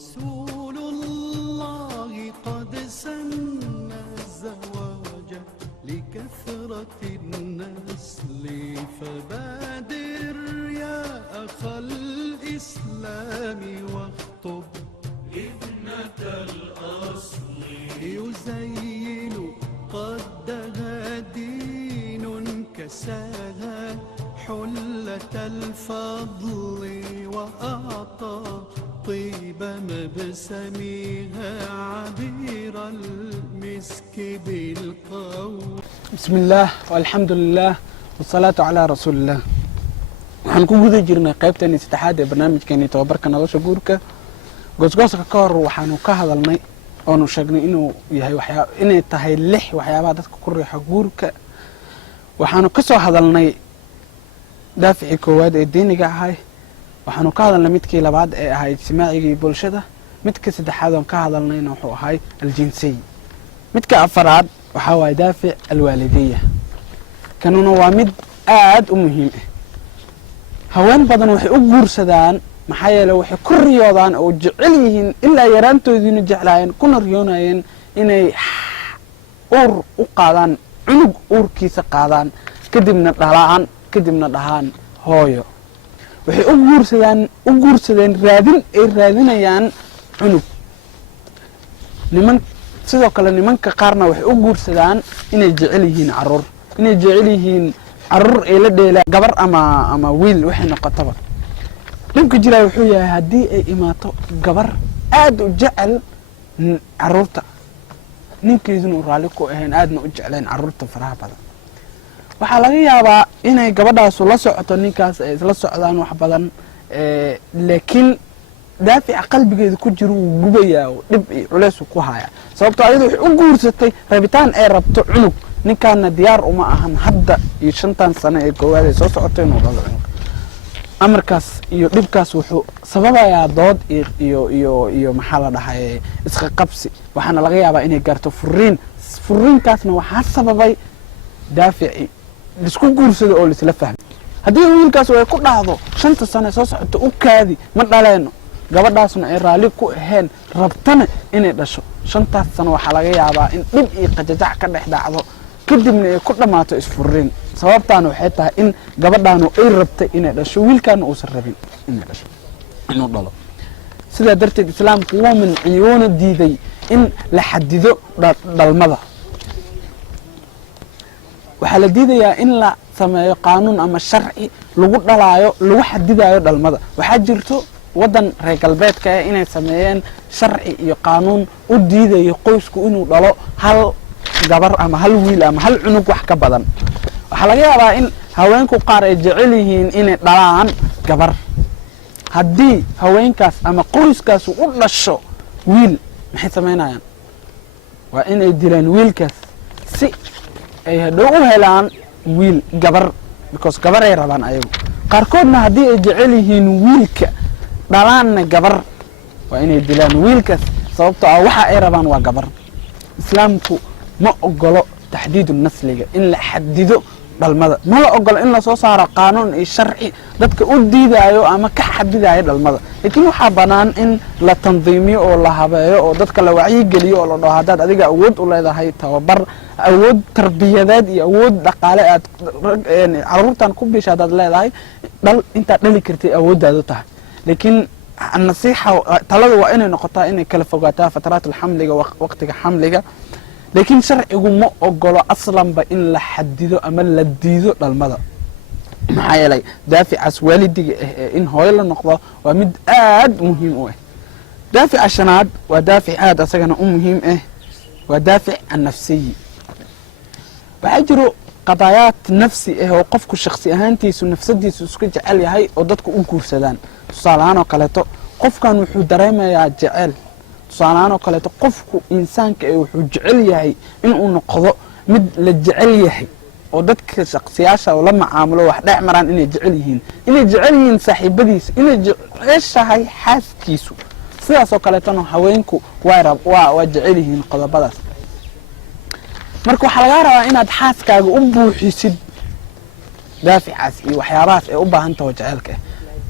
رسول الله قد سن الزواج لكثرة النسل فبادر يا أخ الإسلام واخطب ابنة الأصل يزين قدها دين كساها حلة الفضل وأعطى طيب مبسمها عبير المسك بالقول. بسم الله والحمد لله والصلاة على رسول الله. waxaan ku guda jirnay qaybtan saddexaad ee barnaamijkeena tababarka nolosha guurka. goosgooska ka hor waxaanu ka hadalnay oo sheegnay inuu yahay inay tahay 6 waxyaabaha dadka ku riixo guurka. waxaanu ka soo hadalnay daafici koowaad ee diiniga ahay. waxaanu ka hadalnay midkii labaad ee ahayd ijtimaacigii bulshada. midka saddexaad oo ka hadalnayna wuxuu ahay aljinsiyyi. midka afaraad waxa waa daafic alwaalidiyya. kanuna waa mid aad u muhiim ah. haween badan waxay u guursadaan maxaa yeelay waxay ku riyoodaan oo jecel yihiin ilaa yaraantoodiina jeclaayeen kuna riyoonayeen inay uur u qaadaan cunug uurkiisa qaadaan kadibna dhalaan kadibna dhahaan hooyo. waxay u guursadeen raadin ay raadinayaan cunug. sidoo kale nimanka qaarna waxay u guursadaan inay jecel yihiin caruur ay la dheelaan gabar ama wiil waxay noqotaba. dhibka jiraa wuxuu yahay haddii ay imaato gabar aad u jecel caruurta ninkeeduna u raalli ku ahayn aadna u jecleen caruurta faraha badan, waxaa laga yaabaa inay gabadhaasu la socoto ninkaas ay isla socdaan wax badan, laakiin daafica qalbigeeda ku jiro wuu gubayaa oo dhib iyo culays ku haya sababtoo ayadu waxay u guursatay rabitaan ay rabto cunug. ninkaana diyaar uma ahan hadda iyo 5 sano ee koowaad ay soo socotay inuu dhalo cunug. amarkaas iyo dhibkaas wuxuu sababayaa dood iyo maxaa la dhahay isqa qabsi, waxaana laga yaabaa inay gaarto furiinkaasna waxaa sababay daafici isku guursado oo isla fahmay. haddii wiilkaas ay ku dhacdo 5 sano soo socoto u kaadi ma dhaleeno, gabadhaasna ay raalli ku ahayn rabtana inay dhasho 5 sano waxaa laga yaabaa in dhib iyo qajajac ka dhex dhacdo kadibna ay ku dhamaato isfuriin. sababtaana waxay tahay in gabadhaanu ay rabtay inay dhasho wiilkaana uusan rabin inuu dhalo. sidaa darteed islaamku wuu manciyuuna diiday in la xadido dhalmada. waxaa la diidayaa in la sameeyo qaanuun ama sharci lagu dhalaayo lagu xadidayo dhalmada. waxaa jirto wadan reer galbeedka ah inay sameeyeen sharci iyo qaanuun u diidayo qoysku inuu dhalo hal gabar ama hal wiil ama hal cunug wax ka badan. waxaa laga yaabaa in haweenku qaar ay jecel yihiin inay dhalaan gabar. haddii haweenkaas ama qoyskaas u dhasho wiil maxay sameynayaan? waa inay dilaan wiilkaas si ay hadhow u helaan wiil gabar, because gabar ay rabaan ayagu. qaarkoodna haddii ay jecel yihiin wiilka dhalaanna gabar waa inay dilaan wiilkaas sababtoo ah waxa ay rabaan waa gabar. islaamku ma ogolo taxdiidu nasliga in la xadido dhalmada, ma la ogolo in la soo saaro qaanuun iyo sharci dadka u diidayo ama ka xadidayo dhalmada. laakiin waxaa banaan in la tandiimiyo oo la habeeyo oo dadka la wacyigeliyo oo la dhaho haddaad adiga awood u leedahay tababar, awood tarbiyadeed iyo awood dhaqaale aad caruurtan ku bisha haddaad leedahay intaad dhali kartay awooddaadu tahay. laakiin nasiixa talada waa inay noqotaa inay kala fogaataa fatraatul xamliga waqtiga xamliga. laakiin sharcigu ma ogolo aslanba in la xadido ama la diido dhalmada, maxaa yeelay daaficaas waalidiga ah in hooyo la noqdo waa mid aad muhiim u ah. daafica shanaad waa daafic aad asagana u muhiim ah, waa daafic annafsiyi. waxaa jiro qadaayaad nafsi ah oo qofku shakhsi ahaantiisu nafsadiisu iska jecel yahay oo dadku u guursadaan. tusaalahaan oo kaleeto qofkan wuxuu dareemayaa jecel. tusaalahaan oo kaleeto qofku insaanka wuxuu jecel yahay inuu noqdo mid la jecel yahay oo dadka shakhsiyaasha oo la macaamulo wax dhex maraan inay jecel yihiin saaxiibadiisa, inay jeceshahay xaaskiisu. sidaas oo kaleetona haweenku waa jecel yihiin qodobadaas. marka waxaa laga rabaa inaad xaaskaaga u buuxisid daaficaas iyo waxyaabahaas ay u baahan tahay jaceelka.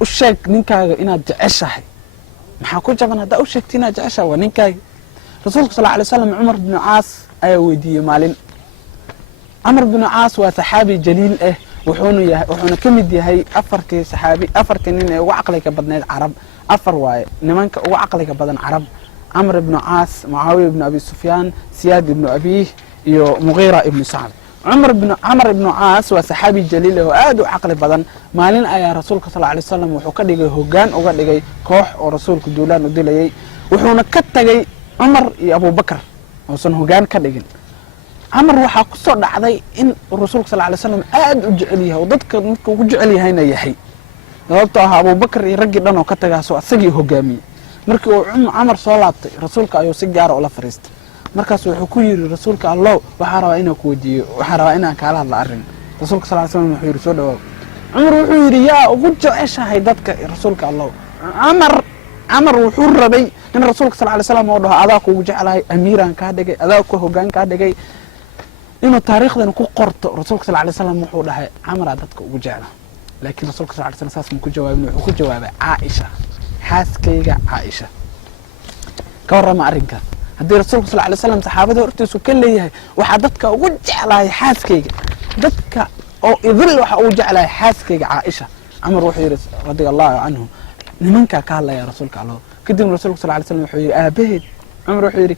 u sheeg ninkaaga inaad jeceshahay maxaa ku jaban haddaa u sheegti inaad jeceshaa waa ninkaagi rasuulka sal alay wasalam cumar binu caas ayaa weydiiyey maalin camar binu caas waa saxaabi jaliil ah wuxuuna ka mid yahay afartii nin ee ugu caqliga badneyd carab afar waaye nimanka ugu caqliga badan carab camr ibnu caas mucaawiya ibnu abi sufyaan siyaad ibnu abiih iyo mugiira ibnu sacd camar ibnu caas waa saxaabi jaliil oo aad u caqli badan maalin ayaa rasuulka sal alay wasalam wuxuu ka dhigay hogaan uga dhigay koox oo rasuulku duulaan u dilayay wuxuuna ka tagay cumar iyo abubakar uusan hogaan ka dhigin camar waxaa ku soo dhacday in rasuulka sal alay wasalam aad u jecel yahay oo dadka midka ugu jecel yahayna yahay sababtoo ah abubakar iyo raggii dhan oo ka tagaasoo asagii hogaamiyey markii uu camar soo laabtay rasuulka ayuu si gaara ula fariistay markaas wuxuu ku yiri rasuulka allow waxaa rabaa inaan ku weydiiyo waxaa rabaa inaan kaala hadla arrin rasuulka sal alay wasalam wuxuu yiri soo dhawaaw cumar wuxuu yiri yaa ugu jeceshahay dadka rasuulka allow camar wuxuu rabay in rasuulka sal alay wasalam uu dhaho adaa kuugu jecelahay amiiraan kaa dhigay adaa ku hogaan kaa dhigay inuu taariikhdan ku qorto rasuulka sal alay wasalam wuxuu dhahay camaraa dadka ugu jecla laakiin rasuulka sal alay wasalam saas ma ku jawaabin wuxuu ku jawaabay caaisha xaaskayga caaisha ka warrama arrinkaas haddii rasuulka sal alay wasalam saxaabada hortiisu ka leeyahay waxaa dadka ugu jeclahay xaaskayga dadka oo idil waxa uu jeclahay xaaskayga caaisha camar wuxuu yidhi radia allahu canhu nimankaa ka hadlaya rasuulka allah kadibna rasuulka sal alay wasalam wuxuu yidhi aabaheed cumar wuxuu yidhi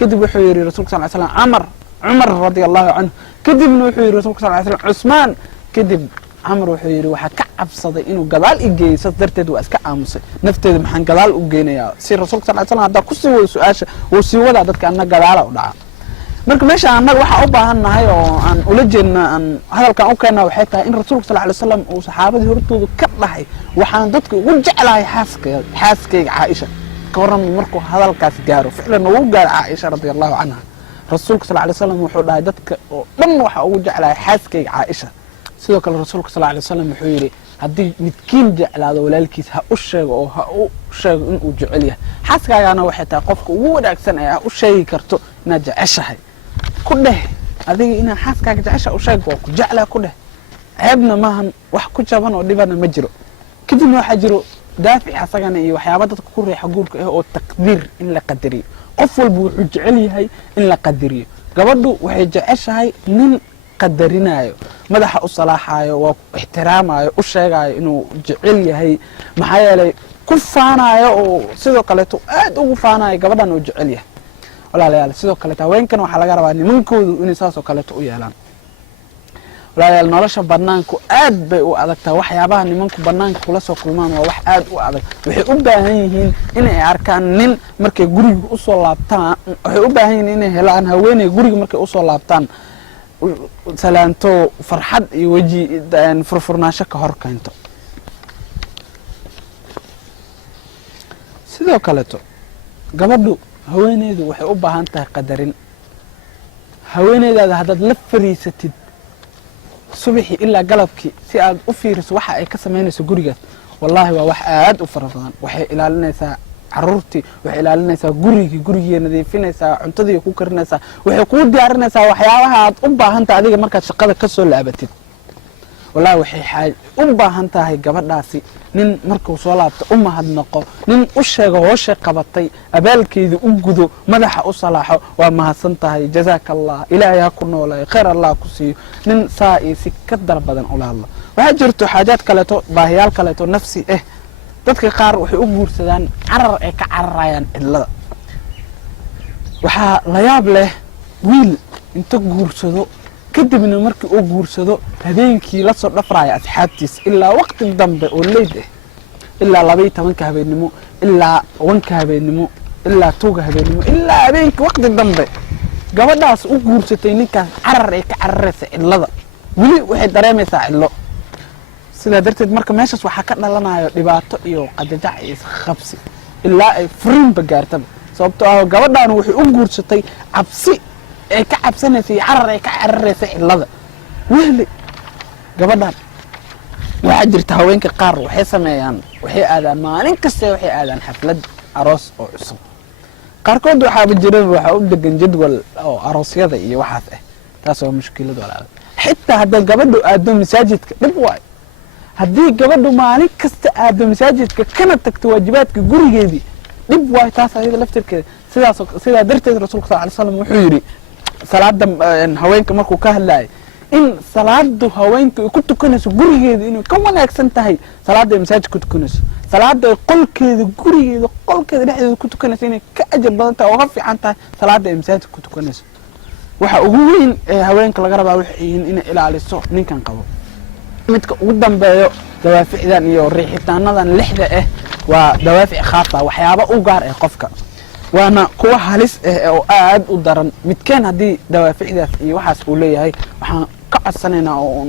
kadib wuxuu yidhi rasuulka sal alay wasalam cumar radia allahu canhu kadibna wuxuu yidhi rasuulka sal alay wasalam cusmaan kadib camar wuxuu yidhi waxaa ka cabsaday inuu gadaal i geeyey saas darteed waa iska aamusay nafteeda maxaan gadaal u geynayaa si rasuulka sal alay slam haddaa kusii wado su-aasha wuu sii wadaa dadka anna gadaala u dhaca marka meesha annaga waxaa u baahan nahay oo aan ula jeedna aan hadalkan u keennaa waxay tahay in rasuulka sal alay wasalam uu saxaabadii hortooda ka dhahay waxaan dadka ugu jeclahay xaaskayga caaisha ka warrama markuu hadalkaas gaaro ficlan ugu gaaro caaisha radia allahu canha rasuulka sal alay wasalam wuxuu dhahay dadka oo dhan waxaa ugu jeclahay xaaskayga caaisha sidoo kale rasuulka sal alay wasalam wuxuu yidhi haddii midkiin jeclaado walaalkiis ha u sheego oo ha u sheego inuu jecel yahay xaaskaagaana waxay tahay qofka ugu wanaagsan ee u sheegi karto inaad jeceshahay ku dheh adiga inaad xaaskaaga jecesha u sheeg waa ku jeclaa ku dheh ceebna maahan wax ku jaban oo dhibana ma jiro kadibna waxaa jiro daafic asagana iyo waxyaaba dadka ku reexa guurka ah oo taqdiir in la qadariyo qof walba wuxuu jecel yahay in la qadariyo gabadhu waxay jeceshahay nin qadarinayo madaxa u salaaxayo waa ixtiraamayo u sheegayo inuu jecel yahay maxaa yeelay ku faanayo oo sidoo kaleeto aad ugu faanayo gabadhan uu jecel yahay walaalayaal sidoo kaleeto haweenkan waxaa laga rabaa nimankoodu inay saasoo kaleeto u yeelaan walaalayaal nolosha banaanku aad bay u adagtahay waxyaabaha nimanku banaanka kula soo kulmaan waa wax aad u adag waxay u baahan yihiin inay arkaan nin markay guriga usoo laabtaan waxay u baahan yihiin inay helaan haweeney guriga markay usoo laabtaan salaanto farxad iyo weji furfurnaansho ka hor keento sidoo kaleeto gabadhu haweeneydu waxay u baahan tahay qadarin haweeneydaada haddaad la fariisatid subaxii ilaa galabkii si aad u fiiriso waxa ay ka samaynayso gurigaas wallaahi waa wax aad u fara badan waxay ilaalinaysaa caruurtii waxay ilaalinaysaa gurigii nadiifinaysaa cuntadii ku karinaysaa waxay kuu diyaarinaysaa waxyaabaha aad u baahan tahay adiga markaad shaqada ka soo laabatid wallaahi waxay u baahan tahay gabadhaasi nin markuu soo laabto u mahadnaqo nin u sheego hooshay qabatay abaalkeedii u gudo madaxa u salaaxo waa mahadsan tahay jazaaka allah ilaahay ha ku noolayo khayr allah ku siiyo nin saa iyo si ka dar badan ula hadlo waxaa jirto xaajaad kaleeto baahiyaal kaleeto nafsi ah dadka qaar waxay u guursadaan carar ay ka cararayaan cidlada waxaa la yaab leh wiil inta guursado kadibna markii uu guursado habeenkii la soo dhafraya asxaabtiis ilaa waqti dambe oo leyd ah ilaa 12 habeenimo ilaa 1 habeenimo ilaa 2 habeenimo ilaa habeenkii waqti dambe gabadhaas u guursatay ninkaas carar ay ka cararaysa cidlada weli waxay dareemaysaa cidlo sidaa darteed marka meeshaas waxaa ka dhalanayo dhibaato iyo qajajac iyo isqabsi ilaa ay furiinba gaartaba sababtoo ah gabadhaan waxay u guursatay cabsi ay ka cabsanaysa iyo carar ay ka cararaysa cidlada wehli gabadhaan waxaa jirta haweenka qaar waxay sameeyaan waxay aadaan maalin kasta waxay aadaan xaflad aroos oo cusub qaarkood waxaaba jira waxa u degan jadwal oo aroosyada iyo waxaas ah taas oo mushkilad walaal xitaa hadda gabadhu aado masaajidka dhib waay haddii gabadhu maalin kasta aado masaajidka kana tagto waajibaadka gurigeedii dhib waay taas ayada laftirkeeda sidaa darteed rasuulka sal ly slam wuxuu yidhi salaada haweenka markuu ka hadlaayay in salaadu haweenka ay ku tukanayso gurigeeda inay ka wanaagsan tahay salaada ay masaajidka ku tukanayso salaada ay qolkeeda gurigeeda qolkeeda dhexdeeda ku tukanayso inay ka ajar badan tahay oo ka fiican tahay salaada ay masaajidka ku tukanayso waxa ugu weyn ee haweenka laga rabaa waxay yihiin inay ilaaliso ninkan qabo midka ugu dambeeyo dawaaficdan iyo riixitaanadan lixda waa dawaafic khaafa waxyaabo u gaar ah qofka waana kuwa halis oo aad u daran midkeen haddii dawaaficdaas iyo waxaas uu leeyahay waxaan ka codsanaynaa oo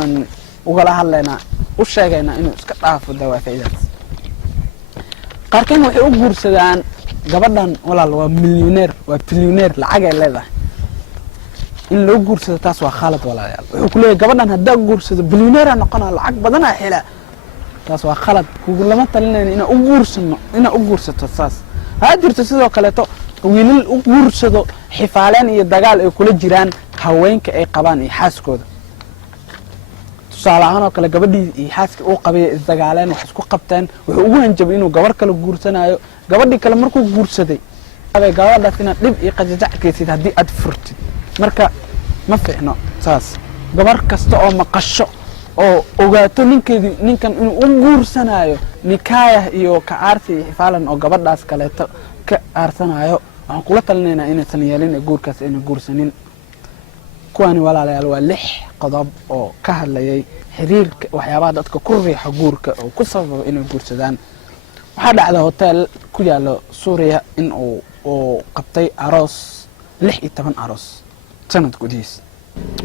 aan ugala hadlaynaa u sheegaynaa inuu iska dhaafo dawaaficdaas qaarkeen waxay u guursadaan gabadhan walaal waa milyoneer waa bilyoneer lacag ay leedahay in loo guursado taas waa khalad walaalayaal wuxuu ku leeyahay gabadhan haddaa guursado bilyoneera noqonaa lacag badanaa hela taas waa khalad kugulama talinayna inaa u guursato saas haa jirto sidoo kaleeto wiilal u guursado xifaaleen iyo dagaal ay kula jiraan haweenka ay qabaan iyo xaaskooda tusaale ahaan oo kale gabadhii iyo xaaskii uu qabay isdagaaleen wax isku qabteen wuxuu ugu hanjabay inuu gabar kale guursanayo gabadhii kale markuu guursaday gabadhaas inaad dhib iyo qajajac geysid haddii aad furtid marka ma fiicno saas gabar kasta oo maqasho oo ogaato ninkan inuu u guursanayo nikaayah iyo ka aarsi iyo xifaalan oo gabadhaas kaleeto ka aarsanayo waxaan kula talinaynaa inaysan yeelin guurkaas ayna guursanin kuwani walaalayaal waa 6 qodob oo ka hadlayay xiriirka waxyaabaha dadka ku riixo guurka oo ku sababa inay guursadaan waxaa dhacday hotel ku yaalo Suuriya in uu qabtay aroos 16 aroos sanad gudihiis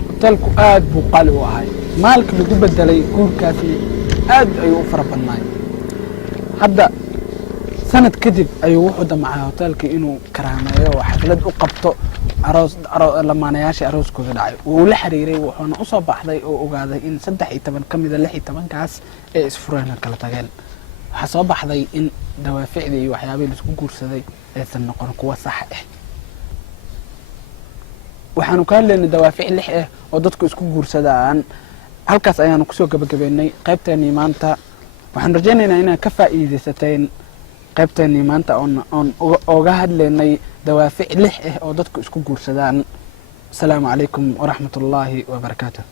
hotelku aad buu qaali u ahay maalka lagu bedelay guurkaasi aad ayuu u farabadnay hadda sanad kadib ayuu wuxuu damacay hotelka inuu karaameeyo oo xaflad u qabto aroos lamaanayaashii arooskooda dhacay wuu la xiriiray wuxuuna u soo baxday oo ogaaday in 13 kamida 16 kaas ay isfureen kala tageen waxa soo baxday in dawaaficdii iyo waxyaabihii la isku guursaday aysan noqon kuwa sax ah waxaanu ka hadlaynay dawaafic 6 oo dadku isku guursadaan halkaas ayaanu ku soo gabagabeynay qaybteennii maanta waxaan rajaynaynaa inaad ka faa'iideysateen qaybteennii maanta oon oga hadlaynay dawaafic 6 oo dadku isku guursadaan. Assalaamu calaykum waraxmatullaahi wabarakaatuh.